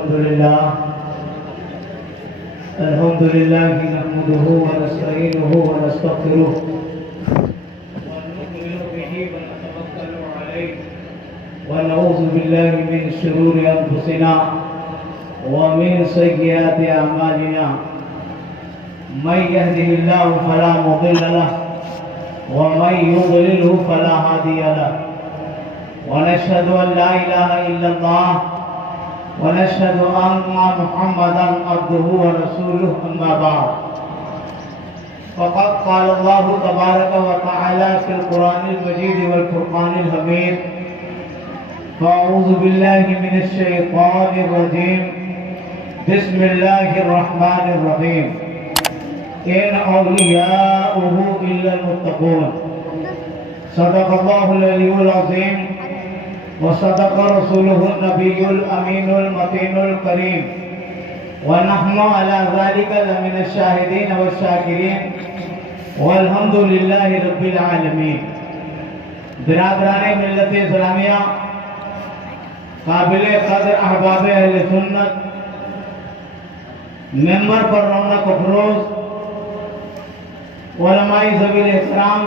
الحمد لله نحمده ونستعينه ونستغفره ونؤمن به ونتوكل عليه ونعوذ بالله من شرور أنفسنا ومن سيئات أعمالنا من يهده الله فلا مضل له ومن يضلله فلا هادي له ونشهد أن لا إله إلا الله ونشهد أن محمدا عبده ورسوله أما بعد فقد قال الله تبارك وتعالى في القرآن المجيد والفرقان الحميد فأعوذ بالله من الشيطان الرجيم بسم الله الرحمن الرحيم إن أولياؤه إلا المتقون صدق الله العلي العظيم وصدق رسوله النبي الأمين المتين الكريم ونحن على ذلك لمن الشاهدين والشاكرين والحمد لله رب العالمين. برادران ملت اسلامیہ، قابل قدر احباب اہل سنت، ممبر پر رونق افروز، علماء ذوی الاحترام،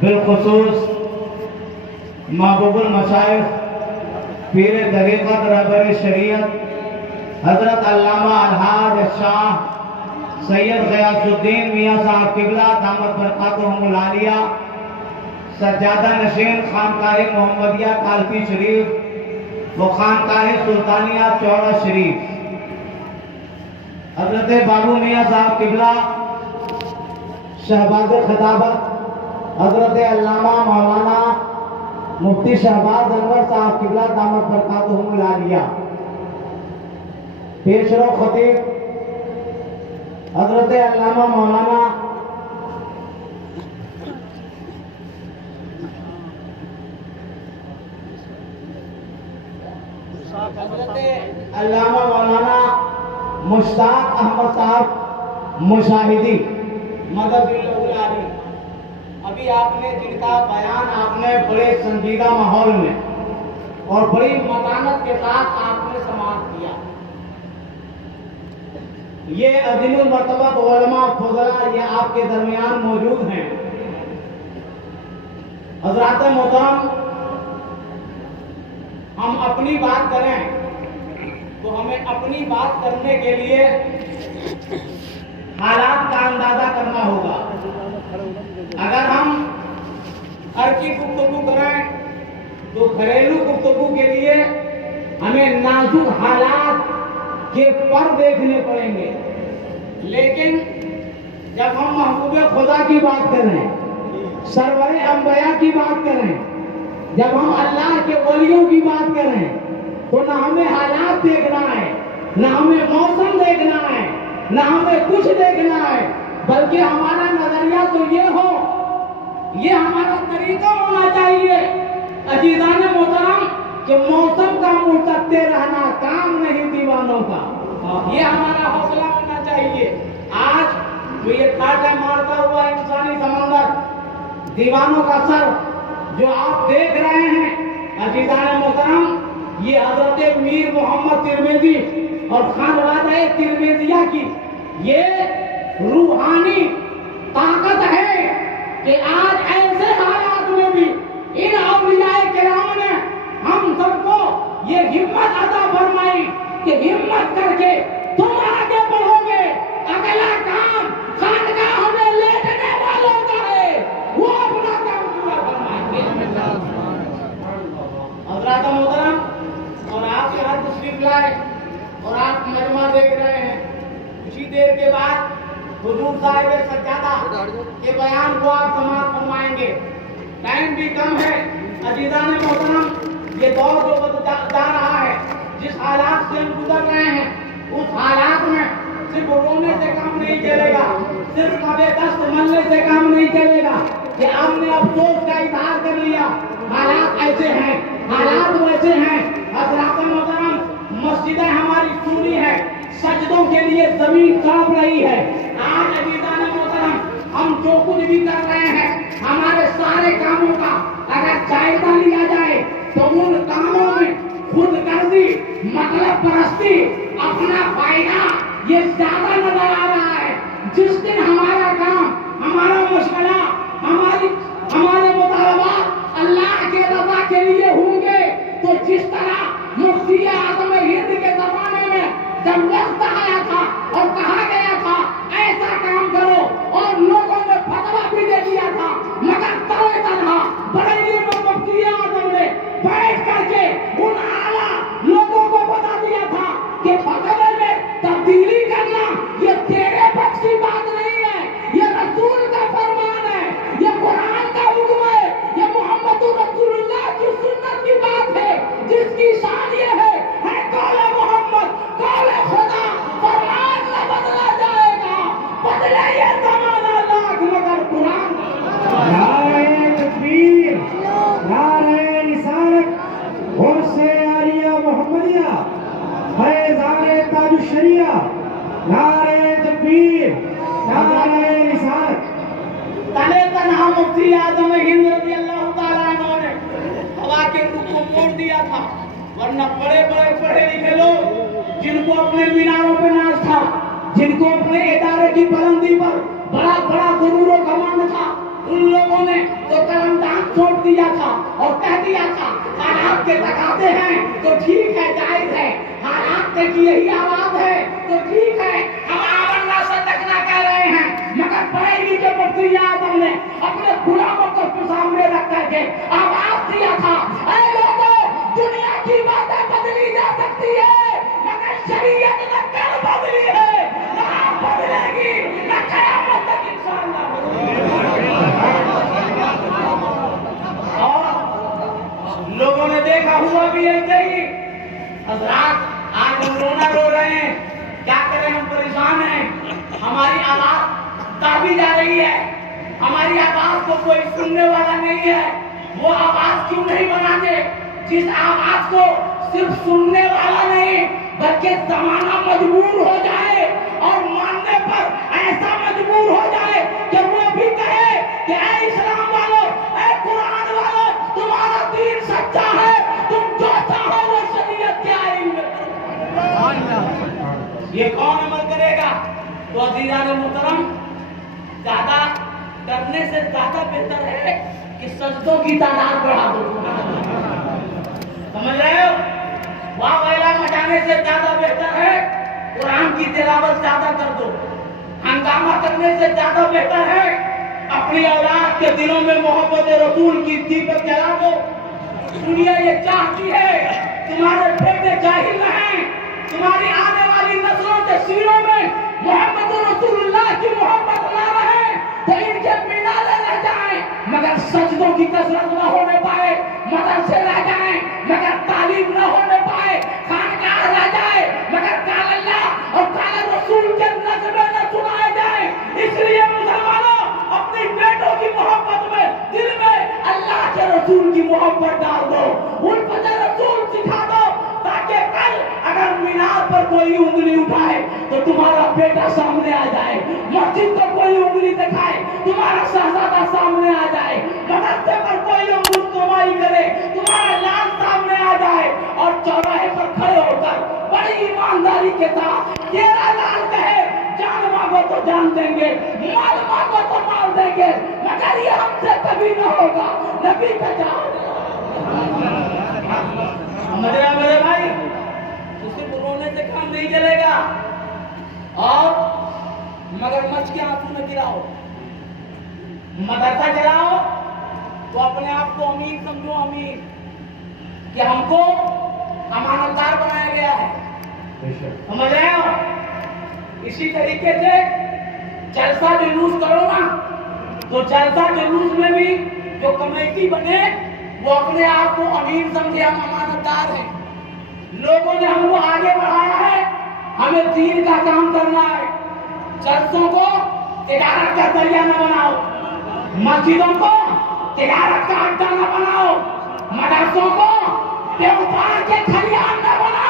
بالخصوص محبوب المشائخ، پیر طریقت، رہبر شریعت حضرت علامہ الحاج شاہ سید غیاث الدین میاں صاحب قبلہ دامت برکاتہم العالیہ، سجادہ نشین خانقاہ محمدیہ کالپی شریف و خانقاہ سلطانیہ چوڑا شریف، حضرت بابو میاں صاحب قبلہ شہباز خطابت حضرت علامہ مولانا مفتی شہباز انور صاحب قبلہ دامت برکاتہم العالیہ، پیشرو خطیب حضرت علامہ مولانا مشتاق احمد صاحب مشاہدی مدد العالی، ابھی آپ نے جن کا بیان آپ نے بڑے سنجیدہ ماحول میں اور بڑی متانت کے ساتھ آپ نے سماعت کیا. یہ عظیم المرتبہ علماء فضلاء یہ آپ کے درمیان موجود ہیں. حضرات محترم، ہم اپنی بات کریں تو ہمیں اپنی بات کرنے کے لیے حالات کا اندازہ کرنا ہوگا. اگر ہم گھر کی گفتگو کریں تو گھریلو گفتگو کے لیے ہمیں نازک حالات کے پر دیکھنے پڑیں گے، لیکن جب ہم محبوب خدا کی بات کریں، سرور انبیاء کی بات کریں، جب ہم اللہ کے ولیوں کی بات کریں تو نہ ہمیں حالات دیکھنا ہے، نہ ہمیں موسم دیکھنا ہے، نہ ہمیں کچھ دیکھنا ہے، بلکہ ہمارا نظریہ تو یہ ہو، یہ ہمارا طریقہ ہونا چاہیے عزیزان محترم کہ موسم کا مرتدے رہنا کام نہیں دیوانوں کا. یہ ہمارا حوصلہ ہونا چاہیے. آج جو یہ کاٹا مارتا ہوا انسانی سمندر، دیوانوں کا سر جو آپ دیکھ رہے ہیں عزیزان محترم، یہ حضرت میر محمد ترمذی اور خانوادہ ترمذیہ کی یہ روحانی طاقت ہے کہ آج ایسے حالات میں بھی ان اولیاء کرام نے ہم سب کو یہ ہمت عطا فرمائی کہ ہمت کر کے تم آگے بڑھو گے. اگلا کام خانقاہ میں لیٹنے والوں کا ہے، وہ اپنا کام پورا فرمائیں گے. حضرات محترم، اور آپ یہاں تشریف لائے اور آپ مجمع دیکھ رہے ہیں. کچھ دیر کے بعد حضور صاحب سجادہ کے بیان کو آپ سماعت فرمائیں گے. ٹائم بھی کم ہے. عزیزان محترم، یہ دور جو جا رہا ہے، جس حالات سے ہم گزر رہے ہیں، اس حالات میں صرف رونے سے کام نہیں چلے گا، صرف کبھی دست ملنے سے کام نہیں چلے گا کہ آپ نے افسوس کا اظہار کر لیا. حالات ایسے ہیں، حالات ویسے ہیں. حضرات محترم، مسجدیں ہماری سونی ہے، سجدوں کے لیے زمین کانپ رہی ہے. آج عزیزان محترم، ہم جو کچھ بھی کر رہے ہیں، ہمارے سارے کاموں کا اگر جائزہ لیا جائے تو ان کاموں میں خود غرضی مطلب پرستی، اپنا فائدہ یہ زیادہ نظر آ رہا ہے. جس دن ہمارا کام، ہمارا مشغلہ، ہمارے مطالبات اللہ کے رضا کے لیے ہوں گے تو جس طرح مفتی اعظم ہند کے زمانے میں جب وقت آیا تھا اور کہا گیا تھا ایسا کام کرو اور لوگوں نے فتویٰ بھی دے دیا تھا، مگر تنہا تنہا بریلی میں مفتی اعظم نے بیٹھ کر کے ان اعلیٰ لوگوں کو بتا دیا تھا کہ فتوے میں تبدیلی کرنا یہ تیرے بس کی بات نہیں ہے، یہ رسول کا فرمان ہے، یہ قرآن کا حکم ہے، یہ محمد رسول اللہ کی سنت کی بات ہے، جس کی شان یہ ہے قول محمد، قول خدا، فرمان نہ بدلا جائے گا، بدلے یہ زمانہ لاکھ مگر قرآن. نعرہ تکبیر، نعرہ رسالت، غوث عالیہ محمدیہ، فیضان تاج الشریعہ، نعرہ تکبیر، نعرہ رسالت. تنے تنہا مفتی اعظم ہند رضی اللہ تعالیٰ عنہ نے ہوا کے رخ کو موڑ دیا تھا، ورنہ بڑے بڑے پڑھے لکھے لوگ جن کو اپنے میناروں پہ ناز تھا، جن کو اپنے ادارے کی بلندی پر بڑا بڑا غرور و گمان تھا، ان لوگوں نے تو قلم دان چھوڑ دیا تھا اور کہہ دیا تھا حالات کے تقاضے ہیں تو ٹھیک ہے، جائز ہے، حالات کی یہی آواز ہے تو ٹھیک ہے، ہم آمنا صدقنا کہہ رہے ہیں. مگر بریلی کے مفتی اعظم نے اپنے غلاموں کو سامنے رکھ کر کے آواز دیا تھا، اے لوگوں، دنیا کی باتیں بدلی جا سکتی ہے مگر شریعت نہ کر بدلی ہے، نہ آپ بدلے گی نہ قیامت تک انشاءاللہ بدلے گی. اور لوگوں نے دیکھا ہوا بھی ایسے ہی. حضرات آج ہم رونا رو رہے ہیں، کیا کریں، ہم پریشان ہیں، ہماری آواز دبی جا رہی ہے، ہماری آواز کو کوئی سننے والا نہیں ہے. وہ آواز کیوں نہیں بناتے جس آواز کو صرف سننے والا نہیں بلکہ زمانہ مجبور ہو جائے اور ماننے پر ایسا مجبور ہو جائے کہ وہ بھی کہے کہ اے اسلام والو، اے قرآن والو، تمہارا دین سچا ہے، تم جو چاہو وہ شریعت کے آئین میں کرو. یہ کون عمل کرے گا؟ تو عزیزان محترم، زیادہ کرنے سے زیادہ بہتر ہے کہ سجدوں کی تعداد بڑھا دو. سمجھ رہے ہو؟ واہ ویلا مچانے سے زیادہ بہتر ہے قرآن کی تلاوت زیادہ کر دو. ہنگامہ کرنے سے زیادہ بہتر ہے اپنی اولاد کے دلوں میں محبت رسول کی دیپک جلا دو. دنیا یہ چاہتی ہے تمہارے بیٹے جاہل نہ ہیں، تمہاری آنے والی نسلوں کے سینوں میں محمد رسول اللہ کی محبت نہ رہے تو ان کے مینارے رہ جائیں مگر سجدوں کی کثرت نہ ہونے پائے، مدرسے رہ جائیں مگر تعلیم نہ ہونے پائے، خانقاہ رہ جائے مگر قال اللہ اور قال رسول کے نظمیں نہ سنائے جائیں. اس لیے مسلمانوں، اپنی بیٹوں کی محبت میں دل میں اللہ کے رسول کی محبت ڈال دو، ان پر رسول سکھا دو تاکہ کل اگر مینار پر کوئی انگلی اٹھائے تو تمہارا بیٹا سامنے آ جائے، مسجد پر کوئی انگلی دکھائے تمہارا شہزادہ سامنے آ جائے، مدرسے پر کوئی انگلی کمائی کرے تمہارا لال سامنے آ جائے، اور چوراہے پر کھڑے ہو کر بڑی ایمانداری کے ساتھ تیرا لال کہے جان مانگو تو جان دیں گے، مال مانگو تو مال دیں گے، مگر یہ ہم سے کبھی نہ ہوگا، نبی کا جان. سمجھ رہے میرے بھائی؟ صرف رونے سے کام نہیں چلے گا، اور مگر مچ کے آنسو نہ گراؤ. مدرسہ چلاؤ تو اپنے آپ کو امین سمجھو، امین کہ ہم کو امانتدار بنایا گیا ہے. سمجھ رہے ہو؟ اسی طریقے سے جلسہ جلوس کرو نا تو جلسہ جلوس میں بھی جو کمیٹی بنے وہ اپنے آپ کو امین سمجھے، ہم امانتدار ہیں، لوگوں نے ہم کو آگے بڑھایا ہے، ہمیں دین کا کام کرنا ہے. جلسوں کو تجارت کا ذریعہ نہ بناؤ، مسجدوں کو تجارت کا اڈا نہ بناؤ، مدرسوں کو بیوپار کے کھلیان نہ بناؤ.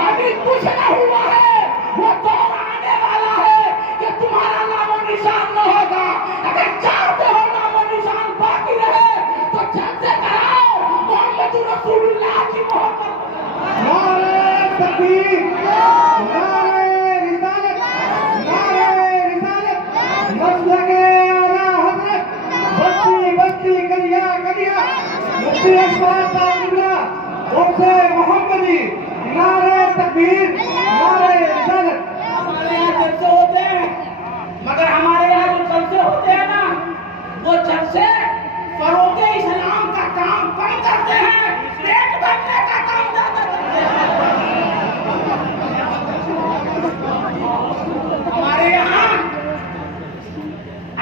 ابھی کچھ نہ ہوا ہے، وہ دور آنے والا ہے کہ تمہارا نام و نشان نہ ہوگا. اگر چاہتے ہو نام و نشان باقی رہے تو جلسے کراؤ، محمد رسول اللہ کی تکبیر نعرہ رسالت مسلک اعلیٰ حضرت بستی بستی کلیا کلیا مفتی اشفاق صاحب قبلہ غوث محمدی نعرہ تکبیر نعرہ رسالت. ہمارے یہاں جلسے ہوتے ہیں مگر ہمارے یہاں جو جلسے ہوتے ہیں نا وہ جلسے فروغ اسلام کا کام کم کرتے ہیں پیٹ بھرنے کا کام زیادہ کرتے ہیں. ہمارے یہاں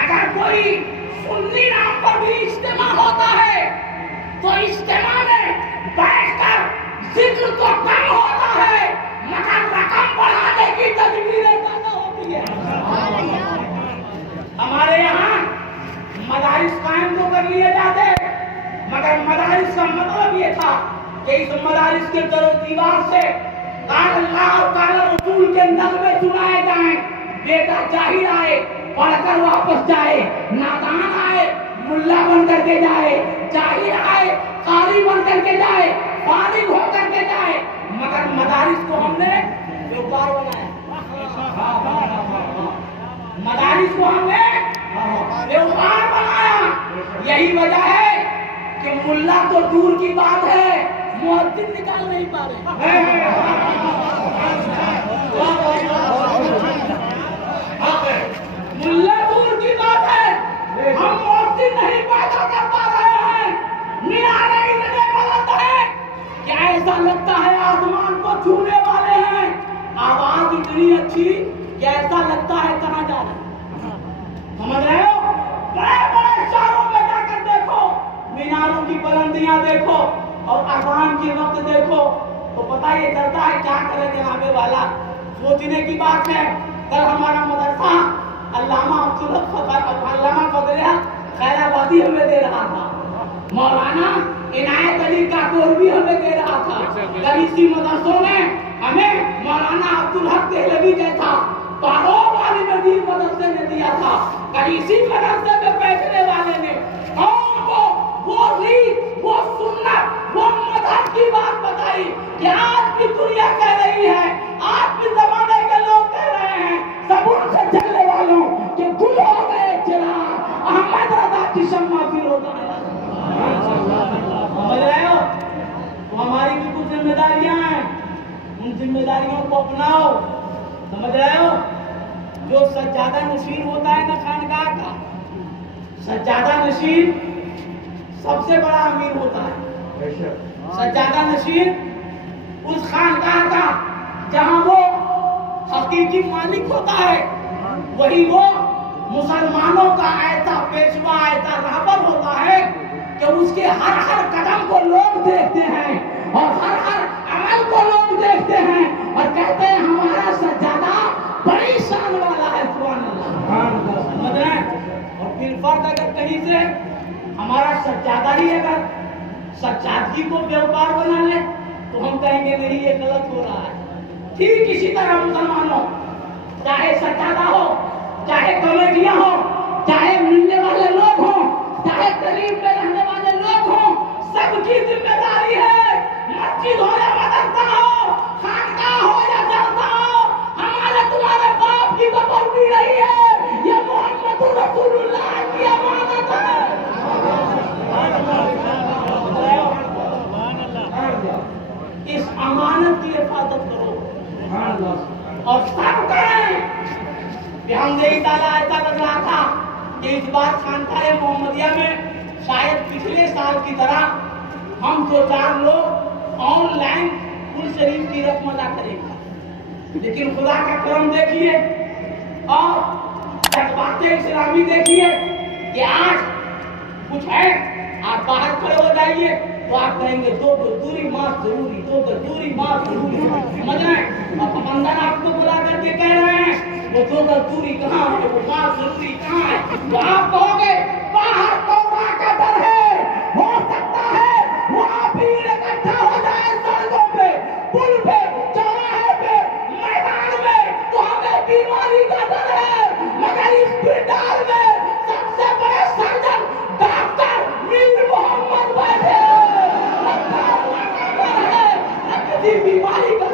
اگر کوئی سنی نام پر بھی اجتماع ہوتا ہے تو اجتماع میں بیٹھ کر ذکر تو کم ہوتا ہے مگر رقم بڑھانے کی تدبیریں زیادہ ہوتی ہے. ہمارے یہاں مدارس قائم تو کر لیے جاتے مگر مدارس کا مطلب یہ تھا کہ اس مدارس کے در و دیوار سے قال اللہ اور قال رسول کے نغمے سنائے جائیں. بیٹا جاہل آئے پڑھ کر واپس جائے, نادان آئے ملا بن کر کے جائے, جاہل آئے قاری بن کر کے جائے, فارغ ہو کر کے جائے. مگر مدارس کو ہم نے بیوقار بنایا, مدارس کو ہم نے بیوقار بنایا. یہی وجہ ہے کہ ملا تو دور کی بات ہے مؤذن نکال نہیں پا رہے. ملا دور کی بات ہے ہم مؤذن نہیں پیدا کر پا رہے ہیں. مینارے اتنے بلند ہیں کہ ایسا لگتا ہے آسمان کو چھونے والے ہیں. آواز اتنی اچھی کہ ایسا لگتا ہے کہاں جا رہے ہیں. سمجھ رہے ہو؟ بڑے بڑے شہروں میں جا کر دیکھو, میناروں کی بلندیاں دیکھو اور اذان کے وقت دیکھو تو پتہ یہ چلتا ہے کیا کرے جناب والا. سوچنے کی بات ہے. کل ہمارا مدرسہ علامہ علامہ فضلیہ خیر آبادی ہمیں دے رہا تھا, مولانا عنایت علی کاکور بھی ہمیں دے رہا تھا. کل اسی مدرسوں نے ہمیں مولانا عبدالحق دہلوی جیسا پاروب والی ندیم مدرسے نے دیا تھا. کل اسی مدرسے میں بیٹھنے والے نے قوم کو وہ ریت وہ سنت وہ مذہب کی بات بتائی کہ آج کی دنیا کہہ رہی ہے, آج کے زمانے کے لوگ کہہ رہے ہیں صبر سے چلنے والوں کہ گل ہو گئے چراغ احمد رضا کی شمع پھر ہوتا ہے. سمجھ رہے ہو؟ تو ہماری بھی کچھ ذمہ داریاں ہیں, ان ذمہ داریوں کو اپناؤ. سمجھ رہے ہو؟ جو سجادہ نشین ہوتا ہے نا خانقاہ کا, سجادہ نشین سب سے بڑا امیر ہوتا ہے. سجادہ نشین اس خانقاہ کا جہاں وہ حقیقی مالک ہوتا ہے, وہی وہ مسلمانوں کا ایسا پیشوا ایسا رہبر ہوتا ہے کہ اس کے ہر ہر قدم کو لوگ دیکھتے ہیں اور ہر ہر عمل کو لوگ دیکھتے ہیں اور کہتے ہیں ہمارا سجادہ بڑی شان والا ہے. سبحان اللہ. سمجھ رہے ہیں؟ اور پھر فرض اگر کہیں سے ہمارا سجادہ ہی اگر سجادگی کو بیوقار بنا لے تو ہم کہیں گے نہیں یہ غلط ہو رہا ہے. ٹھیک اسی طرح مسلمانوں چاہے سجادہ ہو, چاہے کمیٹیاں ہو, چاہے ملنے والے لوگ ہوں, چاہے قریب میں رہنے والے لوگ ہوں, سب کی ذمہ داری ہے. مسجد ہو یا مدرسہ ہو, خانقاہ ہو یا جلسہ ہو, ہمارے تمہارے باپ کی پابندی نہیں ہے, یہ محمد رسول اللہ کی امانت ہے. اس امانت کی حفاظت کرو اور سب کریں. بحمدہ تعالیٰ ایسا لگ رہا تھا کہ اس بار خانقاہ محمدیہ میں شاید پچھلے سال کی طرح ہم 2-4 لوگ آن لائن قرآن شریف کی رسم ادا کریں گے, لیکن خدا کا کرم دیکھیے اور جذبات اسلامی دیکھیے کہ آج کچھ ہے. آپ باہر کھڑے ہو جائیے تو آپ کہیں گے 2 گز دوری ماسک ضروری, 2 گز دوری ماسک ضروری. سمجھ رہے ہیں؟ اور پابندان آپ کو بلا کر کے کہہ رہے ہیں وہ 2 گز دوری کہاں ہے, وہ ماسک ضروری کہاں ہے. تو آپ کہو گے باہر کورونا کا ڈر ہے, ہو سکتا ہے وہاں بھیڑ اکٹھا ہو جائے سڑکوں پہ, پل پہ, چوراہے پہ, میدان میں, تو ہمیں بیماری کا ڈر ہے. مگر اس پنڈال میں سب سے بڑے سرجن ڈاکٹر میر محمد بیٹھے ہیں. کسی بیماری کا